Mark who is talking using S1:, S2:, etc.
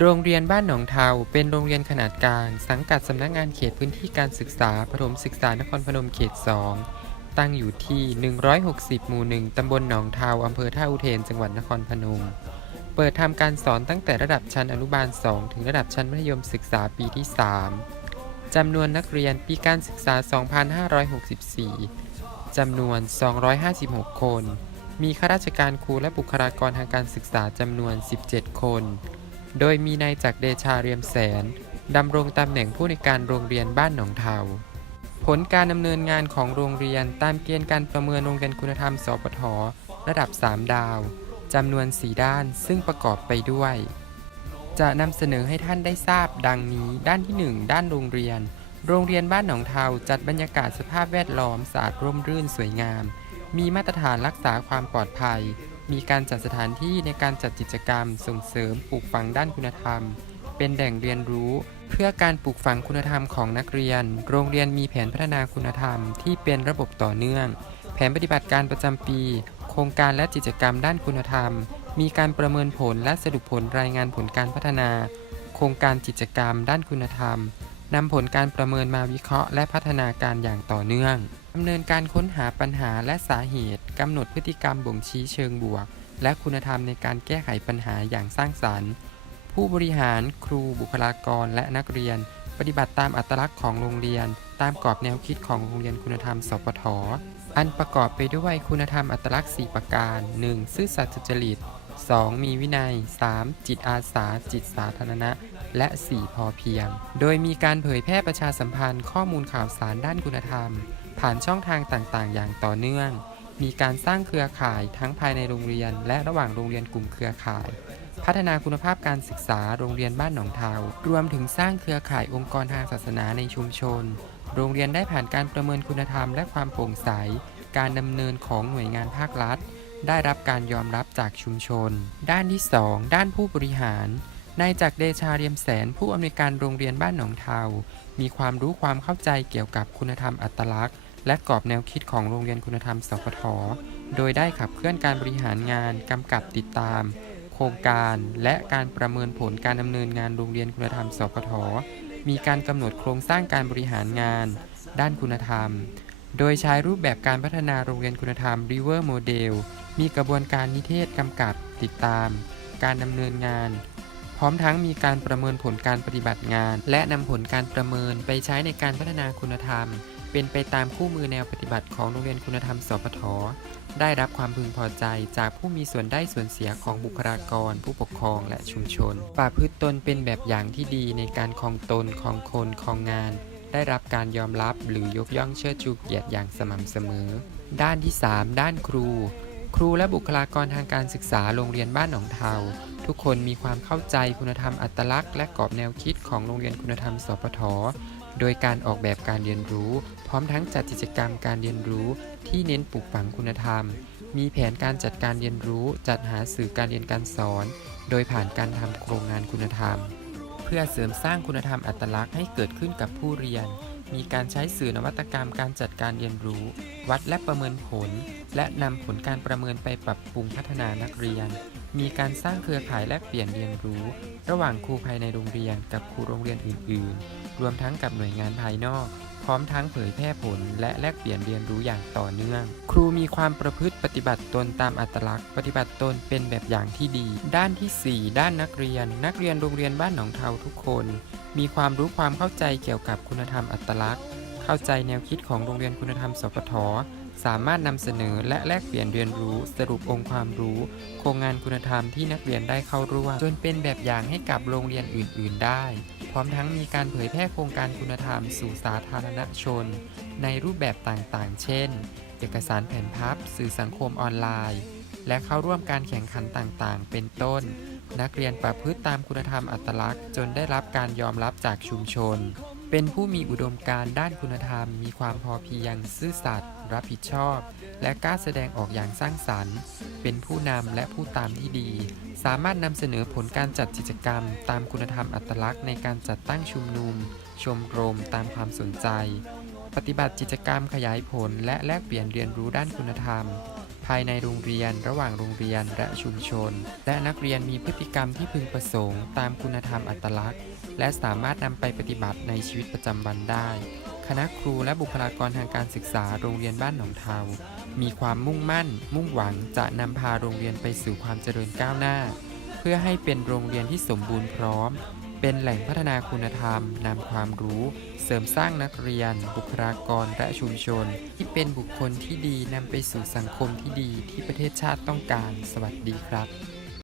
S1: โรงเรียนบ้านหนองเทาเป็นโรงเรียนขนาดกลาง สังกัดสำนักงานเขตพื้นที่การศึกษาประถมศึกษานครพนมเขต 2 ตั้งอยู่ที่ 160 หมู่ 1 ตำบลหนองเทาอำเภอท่าอุเทน จังหวัดนครพนม เปิดทำการสอนตั้งแต่ระดับชั้นอนุบาล 2 ถึงระดับชั้นมัธยมศึกษาปีที่ 3 จำนวนนักเรียนปีการศึกษา 2564 จำนวน 256 คน มีข้าราชการครูและบุคลากรทางการศึกษาจำนวน 17 คน โดยมีนายจักรเดชาเรียมแสนดำรงตำแหน่งผู้ในการโรงเรียนบ้านหนองเทา ผลการดำเนินงานของโรงเรียนตามเกณฑ์การประเมินโรงเรียนคุณธรรม สปท ระดับ 3 ดาวจำนวน 4 ด้านซึ่งประกอบไปด้วย จะนำเสนอให้ท่านได้ทราบดังนี้ ด้านที่ 1 ด้านโรงเรียน โรงเรียนบ้านหนองเทาจัดบรรยากาศสภาพแวดล้อมสะอาดร่มรื่นสวยงาม มีมาตรฐานรักษาความปลอดภัย มีการจัดสถานที่ในการจัดกิจกรรม ส่งเสริมปลูกฝังด้านคุณธรรม เป็นแหล่งเรียนรู้ เพื่อการปลูกฝังคุณธรรมของนักเรียน โรงเรียนมีแผนพัฒนาคุณธรรมที่เป็นระบบต่อเนื่อง แผนปฏิบัติการประจำปี โครงการและกิจกรรมด้านคุณธรรม มีการประเมินผลและสรุปผลรายงานผลการพัฒนา โครงการกิจกรรมด้านคุณธรรมนำผลการประเมินมาวิเคราะห์และพัฒนาการอย่างต่อเนื่อง ดำเนินการค้นหาปัญหาและสาเหตุ กำหนดพฤติกรรมบ่งชี้เชิงบวก และคุณธรรมในการแก้ไขปัญหาอย่างสร้างสรรค์ ผู้บริหาร ครู บุคลากร และนักเรียน ปฏิบัติตามอัตลักษณ์ของโรงเรียน ตามกรอบแนวคิดของโรงเรียนคุณธรรม สปท อันประกอบไปด้วยคุณธรรมอัตลักษณ์ 4 ประการ 1. ซื่อสัตย์สุจริต 2. มีวินัย 3. จิตอาสา จิตสาธารณะ และ 4 พอเพียง โดยมีการเผยแพร่ประชาสัมพันธ์ข้อมูลข่าวสารด้านคุณธรรม ผ่านช่องทางต่างๆ อย่างต่อเนื่อง มีการสร้างเครือข่ายทั้งภายในโรงเรียน และระหว่างโรงเรียนกลุ่มเครือข่าย พัฒนาคุณภาพการศึกษาโรงเรียนบ้านหนองเทารวมถึงสร้างเครือข่ายองค์กรทางศาสนาในชุมชน โรงเรียนได้ผ่านการประเมินคุณธรรมและความโปร่งใส การดำเนินของหน่วยงานภาครัฐ ได้รับการยอมรับจากชุมชน ด้านที่ 2 ด้านผู้บริหารนายจักรเดชาเรียมแสนผู้อำนวยการโรงเรียนบ้านหนองเทา มีความรู้ความเข้าใจเกี่ยวกับคุณธรรมอัตลักษณ์ และกรอบแนวคิดของโรงเรียนคุณธรรมสปทโดยได้ขับเคลื่อนการบริหารงานกำกับติดตาม โครงการและการประเมินผลการดำเนินงานโรงเรียนคุณธรรมสปทมีการกำหนดโครงสร้างการบริหารงาน ด้านคุณธรรม โดยใช้รูปแบบการพัฒนาโรงเรียนคุณธรรม River Model มีกระบวนการนิเทศกำกับติดตาม การดำเนินงาน พร้อมทั้งมีการประเมินผลการปฏิบัติงาน และนำผลการประเมินไปใช้ในการพัฒนาคุณธรรม เป็นไปตามคู่มือแนวปฏิบัติของโรงเรียนคุณธรรมสปทได้รับความพึงพอใจจากผู้มีส่วนได้ส่วนเสียของบุคลากร ผู้ปกครองและชุมชนป่าพืชตนเป็นแบบอย่างที่ดีในการคองตนคองคนคองงาน ได้รับการยอมรับหรือยกย่องเชิดชูเกียรติอย่างสม่ำเสมอ ด้านที่ 3 ด้านครู ครูและบุคลากรทางการศึกษาโรงเรียนบ้านหนองเทา ทุกคนมีความเข้าใจคุณธรรมอัตลักษณ์และกรอบแนวคิดของโรงเรียนคุณธรรมสปทโดยการออกแบบการเรียนรู้ พร้อมทั้งจัดกิจกรรมการเรียนรู้ที่เน้นปลูกฝังคุณธรรม มีแผนการจัดการเรียนรู้ จัดหาสื่อการเรียนการสอน โดยผ่านการทำโครงงานคุณธรรม เพื่อเสริมสร้างคุณธรรมอัตลักษณ์ให้เกิดขึ้นกับผู้เรียน มีการใช้สื่อนวัตกรรมการจัดการเรียนรู้ วัดและประเมินผล และนำผลการประเมินไปปรับปรุงพัฒนานักเรียน มีการสร้างเครือข่ายแลกเปลี่ยนเรียนรู้ ระหว่างครูภายในโรงเรียนกับครูโรงเรียนอื่น ๆ รวมทั้งกับหน่วยงานภายนอก พร้อมทั้งเผยแพร่ผล และแลกเปลี่ยนเรียนรู้อย่างต่อเนื่อง ครูมีความประพฤติปฏิบัติตนตามอัตลักษณ์ ปฏิบัติตนเป็นแบบอย่างที่ดี ด้านทีสี่4 ด้านนักเรียน นักเรียนโรงเรียนบ้านหนองเทาทุกคน มีความรู้ความเข้าใจเกี่ยวกับคุณธรรมอัตลักษณ์ เข้าใจแนวคิดของโรงเรียนคุณธรรมสปทสามารถนำเสนอและแลกเปลี่ยนเรียนรู้สรุปองค์ความรู้ โครงงานคุณธรรมที่นักเรียนได้เข้าร่วมจนเป็นแบบอย่างให้กับโรงเรียนอื่น ๆ ได้ ร้อมทั้งมีการเผยแพร่โครงการคุณธรรมสู่สาธารณชน ในรูปแบบต่างๆ เช่น เอกสารแผ่นพับ สื่อสังคมออนไลน์ และเข้าร่วมการแข่งขันต่างๆ เป็นต้น นักเรียนประพฤติตามคุณธรรมอัตลักษณ์ จนได้รับการยอมรับจากชุมชน เป็นผู้มีอุดมการณ์ด้านคุณธรรม มีความพอเพียง ซื่อสัตย์ รับผิดชอบ และกล้าแสดงออกอย่างสร้างสรรค์ เป็นผู้นำและผู้ตามที่ดี สามารถนำเสนอผลการจัดกิจกรรม ตามคุณธรรมอัตลักษณ์ในการจัดตั้งชุมนุม ชมรมตามความสนใจ ปฏิบัติกิจกรรมขยายผลและแลกเปลี่ยนเรียนรู้ด้านคุณธรรม ภายในโรงเรียน ระหว่างโรงเรียนและชุมชน และนักเรียนมีพฤติกรรมที่พึงประสงค์ ตามคุณธรรมอัตลักษณ์ และสามารถนำไปปฏิบัติในชีวิตประจำวันได้ คณะครูและบุคลากรทางการศึกษาโรงเรียนบ้านหนองเทา มีความมุ่งมั่น มุ่งหวังจะนำพาโรงเรียนไปสู่ความเจริญก้าวหน้า เพื่อให้เป็นโรงเรียนที่สมบูรณ์พร้อม เป็นแหล่งพัฒนาคุณธรรมนำความรู้ เสริมสร้างนักเรียน บุคลากรและชุมชน ที่เป็นบุคคลที่ดีนำไปสู่สังคมที่ดีที่ประเทศชาติต้องการ สวัสดีครับ